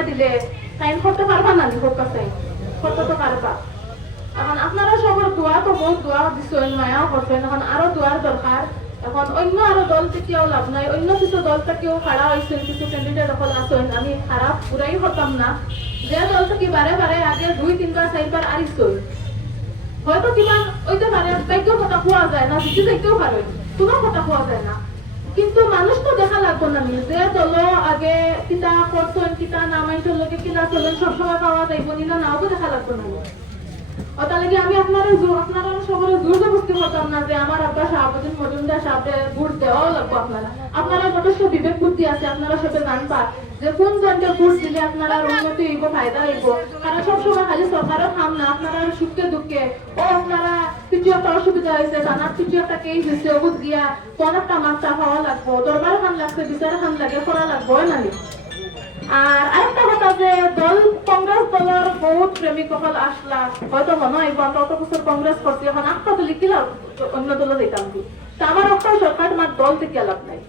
মাইয়া দিলে সাইন করতে পারবা না হোক কাছে করতে তো পারবা। এখন আপনারা সবার দোয়া তো বহুত দোয়া দিচ্ছেন, মায়াও করছেন, এখন আরো দোয়ার দরকার। এখন অন্য আরো দল থেকেও লাভ নাই, অন্য কিছু দল থেকেও খাড়া হয়েছেন, কিছু ক্যান্ডিডেট এখন আছেন, আমি খারাপ পুরাই হতাম না। যে দল থেকে বারে বারে আগে 2-3 বার 4 বার আরিছেন, হয়তো কিমান ওইতে পারে বাইকেও কথা খোয়া যায় না, জিতে যাইতেও পারে, কোনো কথা খোয়া যায় না, কিন্তু মানুষ তো দেখা লাগবো না। যে দল আগে কিতা করছেন, কিতা নামাইছেন, লোকে কিনা চলেন, সবসময় পাওয়া যাইব না, নাও দেখা লাগবো না। ওটা লাগে আমি আপনারা সবার জোর জবরদস্তি করতাম না যে আমার আব্বা শাহাবুদ্দিন মজুমদার সাহেবের ভোট দেওয়াও লাগবে। আপনারা যথেষ্ট বিবেক বুদ্ধি আছে, আপনারা সবাই জানবা যে কোন জনকে ভোট দিলে আপনারা উন্নতি হইব, ফায়দা হইব। কারণ সবসময় খালি সরকারের কাম না, আপনারা সুখে দুঃখে ও আপনারা কিছু একটা অসুবিধা হয়েছে, জানার কিছু একটা কেস হয়েছে, ওগুত গিয়া কোন একটা মাত্রা পাওয়া লাগবো, দরবার খান লাগছে, বিচার খান লাগে, করা লাগবো না। আর আরেকটা কথা যে দল কংগ্রেস দলের বহুত প্রেমিক সকল আসলা, হয়তো মনে হয় আমরা অত বছর কংগ্রেস করছি, এখন একটা দল কিলাম অন্য দলে যেতাম কি, তা আমার একটা সরকার মার দল থেকে লাভ নাই।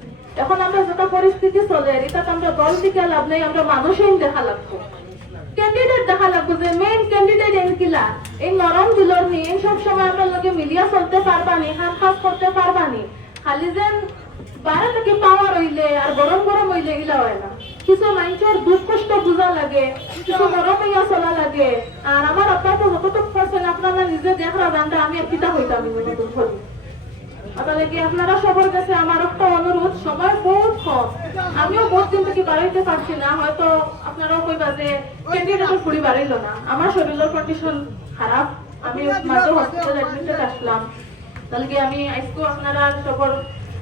এখন আমরা যেটা পরিস্থিতি চলে এটা আমরা দল থেকে লাভ নাই, আমরা মানুষই দেখা লাগবো, ক্যান্ডিডেট দেখা লাগবো, যে মেইন ক্যান্ডিডেট এন কিলা এই নরম দিলর নিয়ে সব সময় আপনার লগে মিলিয়া চলতে পারবানি, হাত হাত করতে পারবানি, খালি যেন বারে থেকে পাওয়া রইলে আর গরম গরম হইলে গিলা হয় না। কিছু মানুষের দুঃখ কষ্ট বোঝা লাগে, কিছু নরম হইয়া চলা লাগে। আর আমার আপনার তো যতটুক পারছেন আপনারা নিজে দেখা জানতে আমি কিতা হইতাম আপনারা সবার কাছে আমার একটা অনুরোধ, সময় বহুত কম, আমিও বহুত দিন থেকে বাড়াইতে পারছি না, হয়তো আপনারাও কইবা যে ক্যান্ডিডেটের ফুড়ি বাড়াইলো না, আমার শরীরের কন্ডিশন খারাপ, আমি মাত্র হসপিটাল অ্যাডমিটেড আসলাম, তাহলে আমি আজকেও আপনারা সবার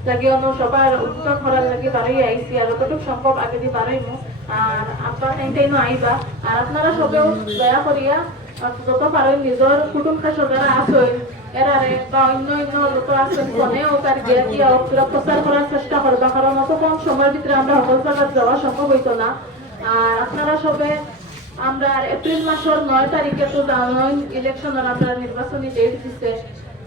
লাগে সবার উদ্বোধন করার লাগে বাড়াই আইসি, আর যতটুকু সম্ভব আগে দিয়ে বাড়াইবো। আর আপনার টাইম আইবা, আর আপনারা সবেও দয়া করিয়া যত পারেন নিজের কুটুম খাসর যারা আছেন এরারে বা অন্য অন্য লোক আছেন ফোনেও তার গিয়া দিয়া পুরো প্রচার করার চেষ্টা করবা, কারণ অত কম সময়ের ভিতরে আমরা সকল জায়গায় যাওয়া সম্ভব হইতো না। আর আপনারা সবে আমরা এপ্রিল মাসের 9 তারিখে তো জানেন ইলেকশনের আমরা নির্বাচনী ডেট দিচ্ছে,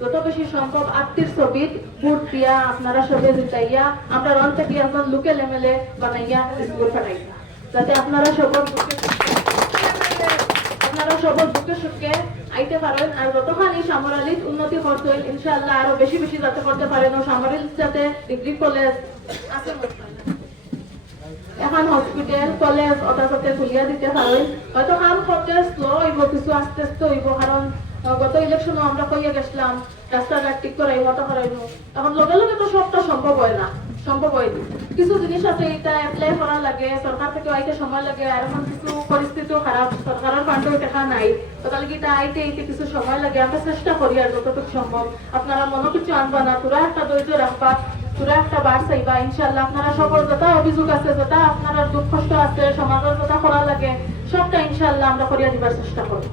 যত বেশি সম্ভব আত্মীর ছবি ভোট দিয়া আপনারা সবে জিতাইয়া আমরা রন থেকে এখন লোকেল এমএলএ বানাইয়া স্কুল পাঠাইয়া, যাতে আপনারা সবার বুকে সুখে আইতে পারেন। আর যতখানি সামরালিত উন্নতি করতে ইনশাআল্লাহ আরো বেশি বেশি যাতে করতে পারেন, ও সামরালিত যাতে ডিগ্রি কলেজ আছে, এখন হসপিটাল কলেজ ওটা যাতে খুলিয়া দিতে পারেন। হয়তো কাম করতে স্লো হইব, কিছু আস্তে আস্তে হইব, কারণ গত ইলেকশনও আমরা কইয়া গেছিলাম রাস্তাঘাট ঠিক করাইব, ওটা করাইব, এখন লগে লগে তো সবটা সম্ভব হয় না, সম্ভব হয় কিছু জিনিস আছে এটা এপ্লাই করা লাগে, সরকার থেকে আইতে সময় লাগে, আর এখন কিছু পরিস্থিতিও খারাপ, সরকারের ফান্ডও দেখা নাই, তাহলে কি এটা আইতে কিছু সময় লাগে। আমরা চেষ্টা করি আর যতটুকু সম্ভব, আপনারা মনে কিছু আনবা না, তোরা একটা ধৈর্য রাখবা, তোরা একটা বার চাইবা, ইনশাল্লাহ আপনারা সকল যত অভিযোগ আছে, যত আপনারা দুঃখ কষ্ট আছে, সমাজের যত করা লাগে সবটা ইনশাল্লাহ আমরা করিয়া দিবার চেষ্টা করব।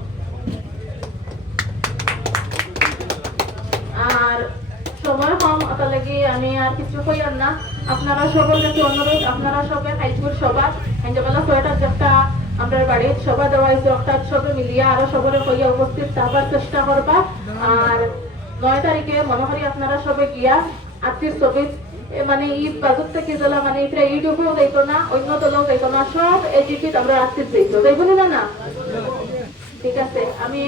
আর সময় কম, ওটা লাগি আমি আর কিছু কইয়ার না, আপনারা সবার কাছে অনুরোধ, আপনারা সবাই হাইস্কুল সভা বেলা 6টার একটা আমরা বাড়ির সভা দেওয়া হয়েছে, একটা সবে মিলিয়া আরো সবারে কইয়া উপস্থিত থাকার চেষ্টা করবা। আর 9 তারিখে মনে করি আপনারা সবে গিয়া আত্মীয় ছবি মানে ঈদ বাজার থেকে জেলা মানে এটা ইউটিউবেও যাইতো না, অন্য দলেও যাইতো না, সব এজিপিত আমরা আত্মীয় যাইতো, যাইব না না? ঠিক আছে, আমি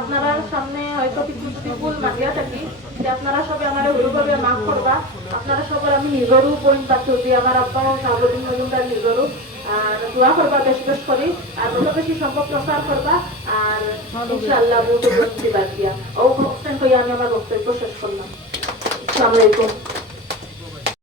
আপনারা সামনে হয়তো কিছু যদি ভুল মানিয়া থাকি যে আপনারা সবাই আমার ওইভাবে মাফ করবা। আপনারা সবার আমি নিজেরও বোন পাচ্ছি, আমার আব্বাও শাহাবুদ্দিন মজুমদার নিজেরও, আর দোয়া করবা বেশ বেশ করি, আর যত বেশি সম্ভব প্রচার করবা, আর ইনশাআল্লাহ বহুত দিবা দিয়া ও হোসেন কইয়া আমি আমার বক্তব্য শেষ করলাম। আসসালামু আলাইকুম।